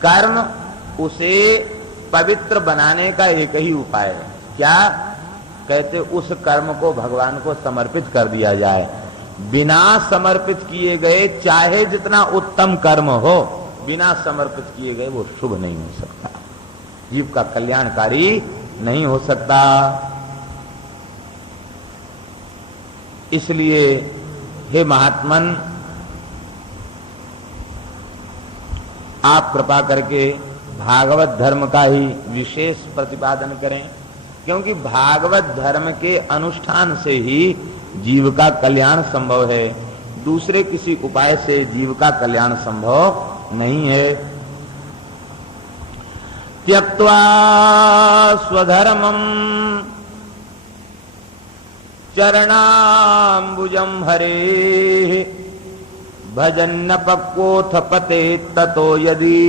कर्म उसे पवित्र बनाने का एक ही उपाय है। क्या? कहते उस कर्म को भगवान को समर्पित कर दिया जाए। बिना समर्पित किए गए चाहे जितना उत्तम कर्म हो, बिना समर्पित किए गए वो शुभ नहीं हो सकता, जीव का कल्याणकारी नहीं हो सकता। इसलिए हे महात्मन, आप कृपा करके भागवत धर्म का ही विशेष प्रतिपादन करें, क्योंकि भागवत धर्म के अनुष्ठान से ही जीव का कल्याण संभव है। दूसरे किसी उपाय से जीव का कल्याण संभव नहीं है। त्यक्त्वा स्वधर्मं चरणाम्बुजं हरे भजन्न पक्वोऽथ पतेत् ततो यदि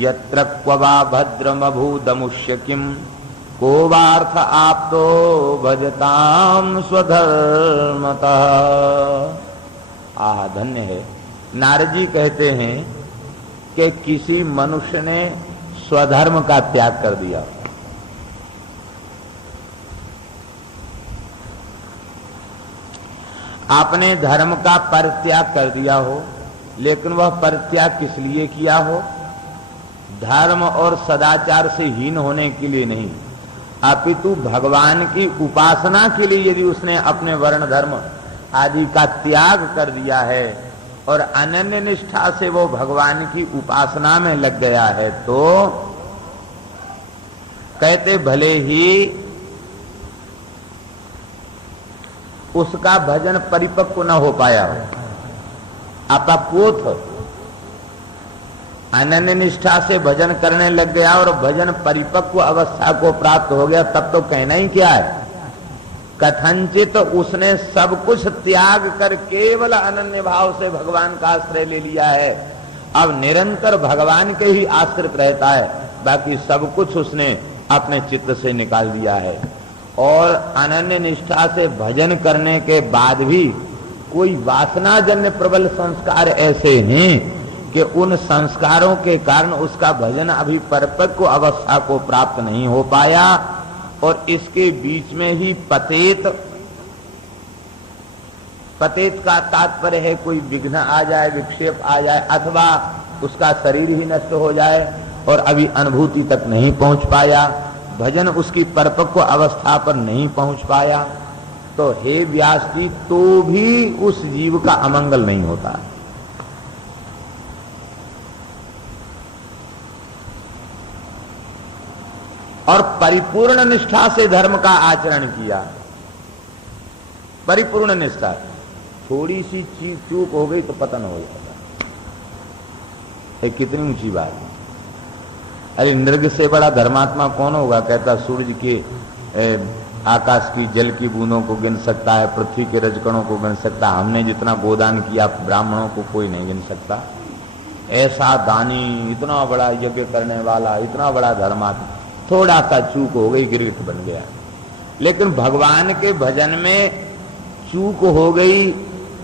यत्र क्व वा भद्रमभूदमुष्य किम को वार्थ आप्तो भजताम स्वधर्मतः। आह, धन्य है। नारद जी कहते हैं कि किसी मनुष्य ने स्वधर्म का त्याग कर दिया, आपने धर्म का परित्याग कर दिया हो, लेकिन वह परित्याग किस लिए किया हो? धर्म और सदाचार से हीन होने के लिए नहीं, अपितु भगवान की उपासना के लिए यदि उसने अपने वर्ण धर्म आदि का त्याग कर दिया है और अनन्य निष्ठा से वो भगवान की उपासना में लग गया है, तो कहते भले ही उसका भजन परिपक्व न हो पाया हो, अपक्वोथ अनन्य निष्ठा से भजन करने लग गया और भजन परिपक्व अवस्था को प्राप्त हो गया, तब तो कहना ही क्या है। कथनचित उसने सब कुछ त्याग कर केवल अनन्य भाव से भगवान का आश्रय ले लिया है, अब निरंतर भगवान के ही आश्रित रहता है, बाकी सब कुछ उसने अपने चित्त से निकाल दिया है। और अनन्य निष्ठा से भजन करने के बाद भी कोई वासनाजन्य प्रबल संस्कार ऐसे हैं कि उन संस्कारों के कारण उसका भजन अभी परिपक्व अवस्था को प्राप्त नहीं हो पाया, और इसके बीच में ही पतेत का तात्पर्य है कोई विघ्न आ जाए, विक्षेप आ जाए, अथवा उसका शरीर ही नष्ट हो जाए और अभी अनुभूति तक नहीं पहुंच पाया, भजन उसकी परिपक्व अवस्था पर नहीं पहुंच पाया, तो हे व्यास जी, तो भी उस जीव का अमंगल नहीं होता। और परिपूर्ण निष्ठा से धर्म का आचरण किया, परिपूर्ण निष्ठा, थोड़ी सी चीज चूक हो गई तो पतन हो जाता है। कितनी ऊंची बात है। अरे नृग से बड़ा धर्मात्मा कौन होगा? कहता सूरज के आकाश की जल की बूंदों को गिन सकता है, पृथ्वी के रजकणों को गिन सकता है, हमने जितना गोदान किया ब्राह्मणों को कोई नहीं गिन सकता। ऐसा दानी, इतना बड़ा यज्ञ करने वाला, इतना बड़ा धर्मात्मा, थोड़ा सा चूक हो गई, गिरगिट बन गया। लेकिन भगवान के भजन में चूक हो गई,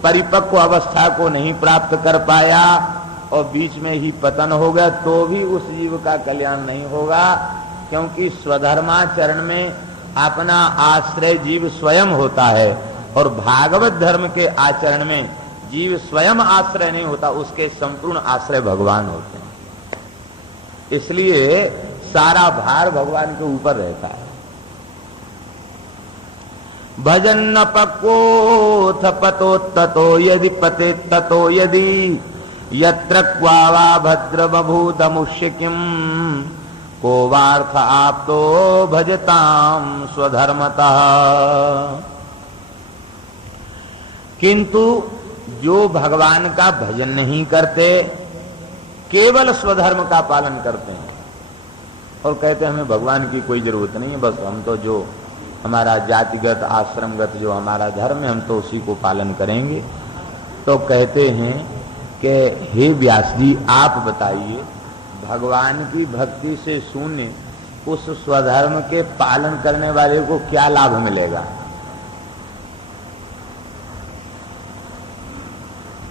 परिपक्व अवस्था को नहीं प्राप्त कर पाया और बीच में ही पतन हो गया, तो भी उस जीव का कल्याण नहीं होगा, क्योंकि स्वधर्माचरण में अपना आश्रय जीव स्वयं होता है और भागवत धर्म के आचरण में जीव स्वयं आश्रय नहीं होता, उसके संपूर्ण आश्रय भगवान होते हैं। इसलिए सारा भार भगवान के ऊपर रहता है। भजन न पक्वोऽथ पतो ततो यदि पते ततो यदि यत्र क्वा वा भद्र बभूदमुष्य किम को वार्थ आप्तो भजताम स्वधर्मतः। किंतु जो भगवान का भजन नहीं करते, केवल स्वधर्म का पालन करते हैं और कहते हैं हमें भगवान की कोई जरूरत नहीं है, बस हम तो जो हमारा जातिगत आश्रमगत जो हमारा धर्म है हम तो उसी को पालन करेंगे, तो कहते हैं कि हे व्यास जी आप बताइए भगवान की भक्ति से शून्य उस स्वधर्म के पालन करने वाले को क्या लाभ मिलेगा?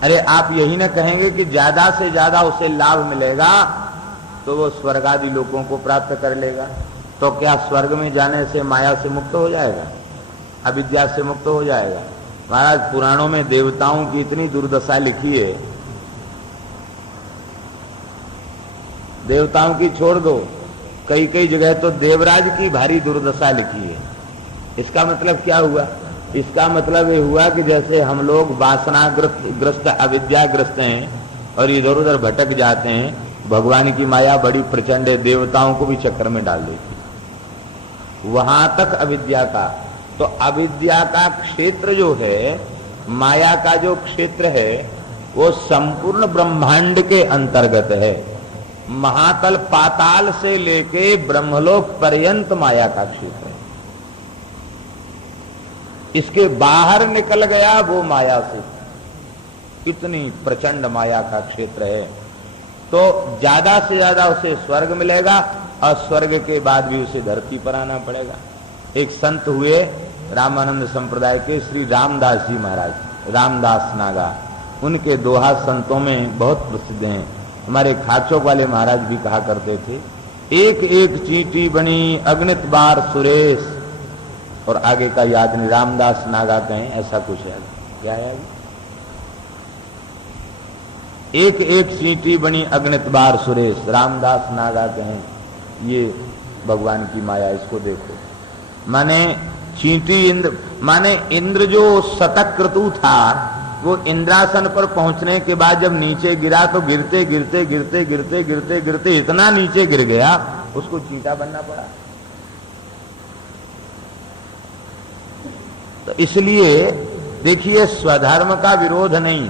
अरे आप यही ना कहेंगे कि ज्यादा से ज्यादा उसे लाभ मिलेगा तो वो स्वर्ग आदि लोगों को प्राप्त कर लेगा, तो क्या स्वर्ग में जाने से माया से मुक्त हो जाएगा, अविद्या से मुक्त हो जाएगा? महाराज पुराणों में देवताओं की इतनी दुर्दशा लिखी है, देवताओं की छोड़ दो, कई कई जगह तो देवराज की भारी दुर्दशा लिखी है। इसका मतलब क्या हुआ? इसका मतलब ये हुआ कि जैसे हम लोग वासनाग्रस्त अविद्याग्रस्त हैं और इधर उधर भटक जाते हैं, भगवान की माया बड़ी प्रचंड है, देवताओं को भी चक्कर में डाल देती, वहां तक अविद्या का। तो अविद्या का क्षेत्र जो है, माया का जो क्षेत्र है, वो संपूर्ण ब्रह्मांड के अंतर्गत है। महातल पाताल से लेके ब्रह्मलोक पर्यंत माया का क्षेत्र है। इसके बाहर निकल गया वो माया से, कितनी प्रचंड माया का क्षेत्र है। तो ज्यादा से ज्यादा उसे स्वर्ग मिलेगा और स्वर्ग के बाद भी उसे धरती पर आना पड़ेगा। एक संत हुए रामानंद संप्रदाय के श्री रामदास जी महाराज, रामदास नागा, उनके दोहा संतों में बहुत प्रसिद्ध हैं। हमारे खाचोक वाले महाराज भी कहा करते थे, एक एक चींटी बनी अगणित बार सुरेश, और आगे का याद नहीं, रामदास नागा कहें ऐसा कुछ है, क्या है? एक एक चींटी बनी अगणित बार सुरेश, रामदास नागा कहें, ये भगवान की माया, इसको देखो। माने चींटी इंद्र, माने इंद्र जो शतक क्रतु था, वो इंद्रासन पर पहुंचने के बाद जब नीचे गिरा तो गिरते गिरते गिरते गिरते गिरते गिरते इतना नीचे गिर गया, उसको चींटा बनना पड़ा। तो इसलिए देखिए, स्वधर्म का विरोध नहीं,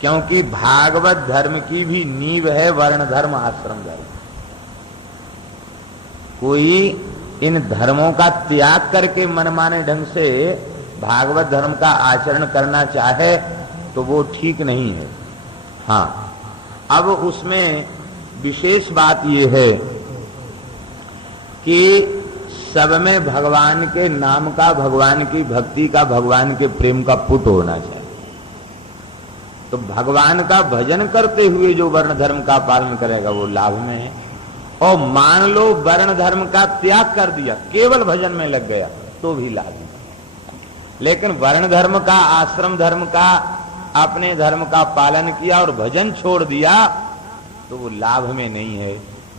क्योंकि भागवत धर्म की भी नींव है वर्ण धर्म, आश्रम धर्म। कोई इन धर्मों का त्याग करके मनमाने ढंग से भागवत धर्म का आचरण करना चाहे तो वो ठीक नहीं है। हाँ, अब उसमें विशेष बात यह है कि सब में भगवान के नाम का, भगवान की भक्ति का, भगवान के प्रेम का पुट होना चाहिए। तो भगवान का भजन करते हुए जो वर्ण धर्म का पालन करेगा वो लाभ में है। और मान लो वर्ण धर्म का त्याग कर दिया, केवल भजन में लग गया, तो भी लाभ है। लेकिन वर्ण धर्म का, आश्रम धर्म का, अपने धर्म का पालन किया और भजन छोड़ दिया तो वो लाभ में नहीं है।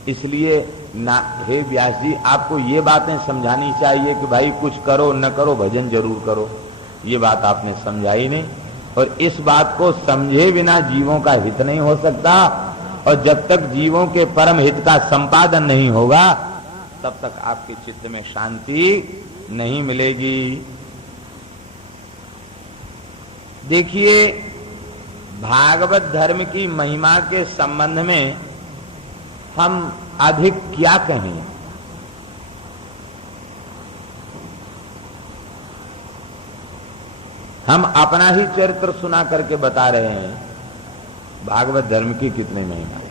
इसलिए ना, हे व्यास जी, आपको ये बातें समझानी चाहिए कि भाई कुछ करो न करो, भजन जरूर करो। ये बात आपने समझाई नहीं, और इस बात को समझे बिना जीवों का हित नहीं हो सकता। और जब तक जीवों के परम हित का संपादन नहीं होगा, तब तक आपके चित्त में शांति नहीं मिलेगी। देखिए, भागवत धर्म की महिमा के संबंध में हम अधिक क्या कहें। हम अपना ही चरित्र सुना करके बता रहे हैं भागवत धर्म की कितनी महिमा है।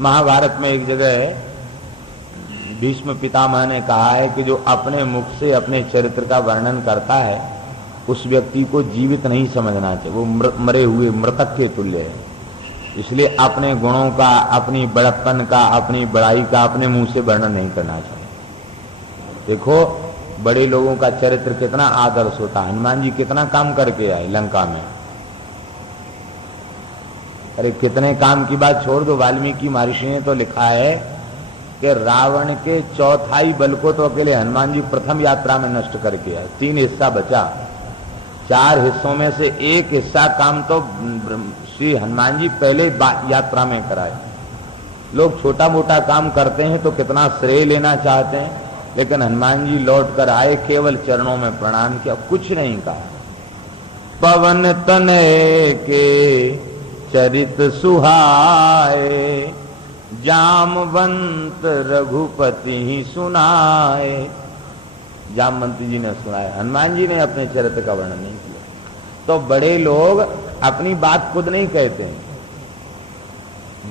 महाभारत में एक जगह भीष्म पितामह ने कहा है कि जो अपने मुख से अपने चरित्र का वर्णन करता है, उस व्यक्ति को जीवित नहीं समझना चाहिए, वो मरे हुए मृतक के तुल्य है। इसलिए अपने गुणों का, अपनी बड़प्पन का, अपनी बड़ाई का अपने मुंह से वर्णन नहीं करना चाहिए। देखो, बड़े लोगों का चरित्र कितना आदर्श होता है। हनुमान जी कितना काम करके आए लंका में। अरे कितने काम की बात छोड़ दो, वाल्मीकि महर्षि ने तो लिखा है कि रावण के चौथाई बल को तो अकेले हनुमान जी प्रथम यात्रा में नष्ट करके आए। 3 हिस्सा बचा, 4 हिस्सों में से एक हिस्सा काम तो श्री हनुमान जी पहले यात्रा में कराए। लोग छोटा मोटा काम करते हैं तो कितना श्रेय लेना चाहते हैं, लेकिन हनुमान जी लौट कर आए, केवल चरणों में प्रणाम किया, कुछ नहीं कहा। पवन तनय के चरित सुहाए, जामवंत रघुपति ही सुनाए। जामवंत जी ने सुनाया, हनुमान जी ने अपने चरित्र का वर्णन नहीं किया। तो बड़े लोग अपनी बात खुद नहीं कहते हैं,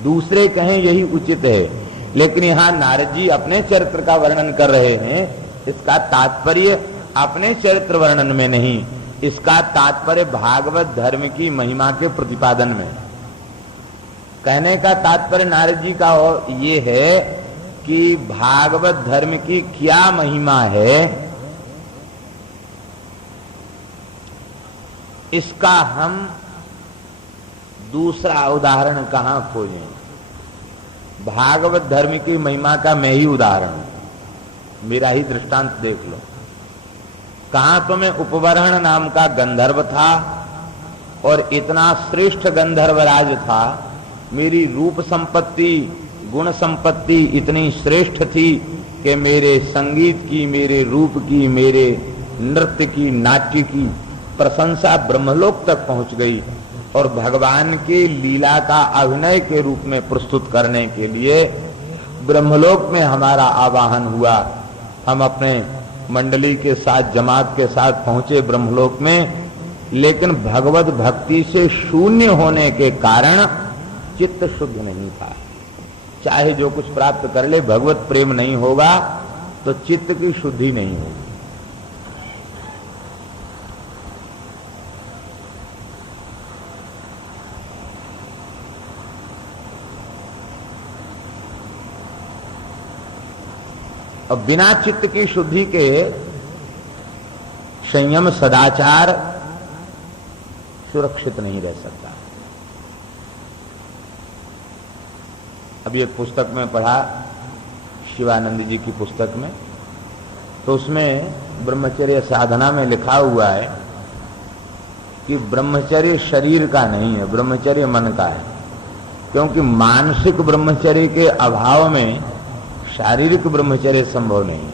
दूसरे कहें यही उचित है। लेकिन यहाँ नारद जी अपने चरित्र का वर्णन कर रहे हैं, इसका तात्पर्य अपने चरित्र वर्णन में नहीं, इसका तात्पर्य भागवत धर्म की महिमा के प्रतिपादन में। कहने का तात्पर्य नारद जी का और ये है कि भागवत धर्म की क्या महिमा है, इसका हम दूसरा उदाहरण कहां खोजें। भागवत धर्म की महिमा का मैं ही उदाहरण हूं, मेरा ही दृष्टांत देख लो। कहां तो मैं उपवरण नाम का गंधर्व था और इतना श्रेष्ठ गंधर्वराज था, मेरी रूप संपत्ति गुण संपत्ति इतनी श्रेष्ठ थी कि मेरे संगीत की, मेरे रूप की, मेरे नृत्य की, नाट्य की प्रशंसा ब्रह्मलोक तक पहुंच गई। और भगवान के लीला का अभिनय के रूप में प्रस्तुत करने के लिए ब्रह्मलोक में हमारा आवाहन हुआ। हम अपने मंडली के साथ, जमात के साथ पहुंचे ब्रह्मलोक में, लेकिन भगवत भक्ति से शून्य होने के कारण चित्त शुद्ध नहीं था। चाहे जो कुछ प्राप्त कर ले, भगवत प्रेम नहीं होगा तो चित्त की शुद्धि नहीं होगी। और बिना चित्त की शुद्धि के संयम सदाचार सुरक्षित नहीं रह सकता। अभी एक पुस्तक में पढ़ा, शिवानंद जी की पुस्तक में, तो उसमें ब्रह्मचर्य साधना में लिखा हुआ है कि ब्रह्मचर्य शरीर का नहीं है, ब्रह्मचर्य मन का है। क्योंकि मानसिक ब्रह्मचर्य के अभाव में शारीरिक ब्रह्मचर्य संभव नहीं है,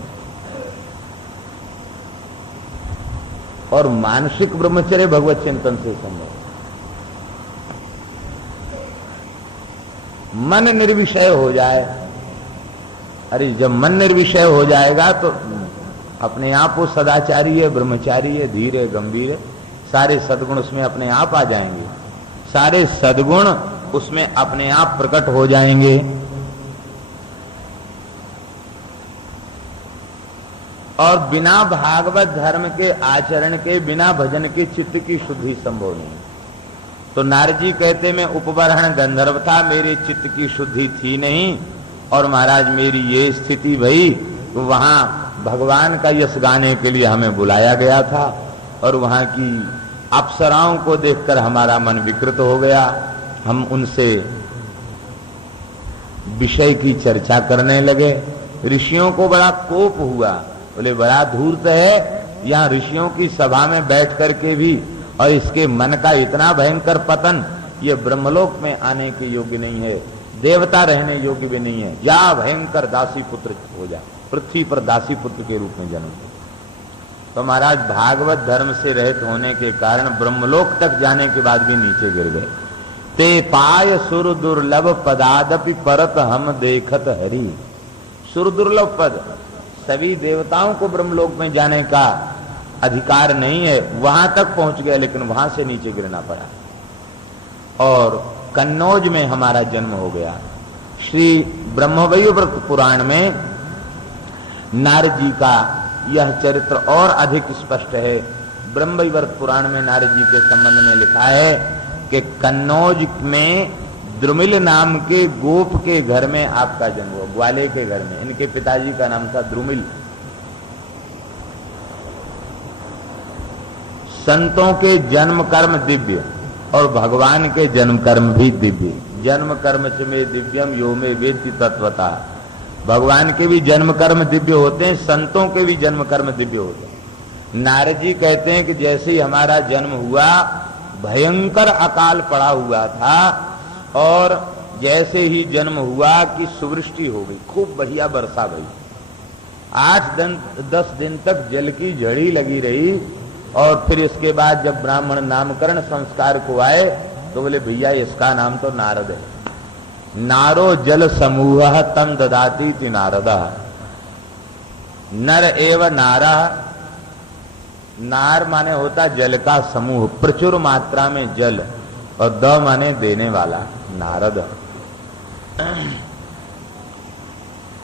और मानसिक ब्रह्मचर्य भगवत चिंतन से संभव है। मन निर्विषय हो जाए, अरे जब मन निर्विषय हो जाएगा तो अपने आप वो सदाचारी है, ब्रह्मचारी है, धीर है, गंभीर है, सारे सद्गुण उसमें अपने आप आ जाएंगे, सारे सद्गुण उसमें अपने आप प्रकट हो जाएंगे। और बिना भागवत धर्म के आचरण के, बिना भजन के चित्त की शुद्धि संभव नहीं। तो नारद जी कहते मैं उपवरण गंधर्व था, मेरे चित्त की शुद्धि थी नहीं, और महाराज मेरी ये स्थिति भई, तो वहां भगवान का यश गाने के लिए हमें बुलाया गया था, और वहां की अप्सराओं को देखकर हमारा मन विकृत हो गया। हम उनसे विषय की चर्चा करने लगे। ऋषियों को बड़ा कोप हुआ, बोले बड़ा धूर्त है, यहाँ ऋषियों की सभा में बैठ करके भी, और इसके मन का इतना भयंकर पतन, ये ब्रह्मलोक में आने के योग्य नहीं है, देवता रहने योग्य भी नहीं है, या भयंकर दासी पुत्र हो जा, पृथ्वी पर दासी पुत्र के रूप में जन्म। तो महाराज भागवत धर्म से रहित होने के कारण ब्रह्मलोक तक जाने के बाद भी नीचे गिर गए। ते पाय सुर दुर्लभ पदादपि परत हम देखत हरि। सुर दुर्लभ पद, सभी देवताओं को ब्रह्मलोक में जाने का अधिकार नहीं है, वहां तक पहुंच गया, लेकिन वहां से नीचे गिरना पड़ा। और कन्नौज में हमारा जन्म हो गया। श्री ब्रह्मवैवर्त पुराण में नारद जी का यह चरित्र और अधिक स्पष्ट है। ब्रह्मवैवर्त पुराण में नारद जी के संबंध में लिखा है कि कन्नौज में द्रुमिल नाम के गोप के घर में आपका जन्म हुआ, ग्वाले के घर में। इनके पिताजी का नाम था द्रुमिल। संतों के जन्म कर्म दिव्य और भगवान के जन्म कर्म भी दिव्य। जन्म कर्म च में दिव्यम यो में वेत्ति तत्वता। भगवान के भी जन्म कर्म दिव्य होते हैं, संतों के भी जन्म कर्म दिव्य होते हैं। नारद जी कहते हैं कि जैसे ही हमारा जन्म हुआ, भयंकर अकाल पड़ा हुआ था, और जैसे ही जन्म हुआ कि सुवृष्टि हो गई, खूब बढ़िया वर्षा भई। 8-10 दिन तक जल की झड़ी लगी रही, और फिर इसके बाद जब ब्राह्मण नामकरण संस्कार को आए तो बोले भैया इसका नाम तो नारद है। नारो जल समूह तम ददाती ति नारदा। नर एव नारा, नार माने होता जल का समूह, प्रचुर मात्रा में जल, और द माने देने वाला, नारद।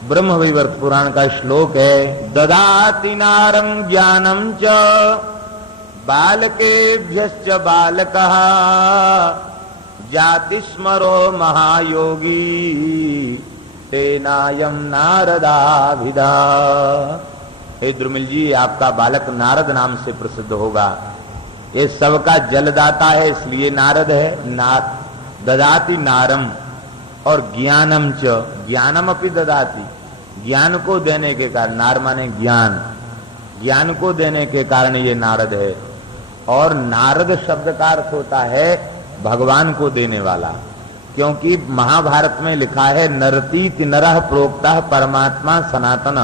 ब्रह्मवैवर्त पुराण का श्लोक है, ददाति नारं ज्ञानम च बालकेभ्यश्च बालकः जाति स्मरो महायोगी तेनायम नारदाभिधा। हे द्रुमिल जी, आपका बालक नारद नाम से प्रसिद्ध होगा। ये सबका जलदाता है, इसलिए नारद है। ददाति नारम और ज्ञानम च, ज्ञानम अपि ददाति, ज्ञान को देने के कारण, नार माने ज्ञान, ज्ञान को देने के कारण ये नारद है। और नारद शब्द का अर्थ होता है भगवान को देने वाला, क्योंकि महाभारत में लिखा है नरतीति नरः प्रोक्तः परमात्मा सनातन।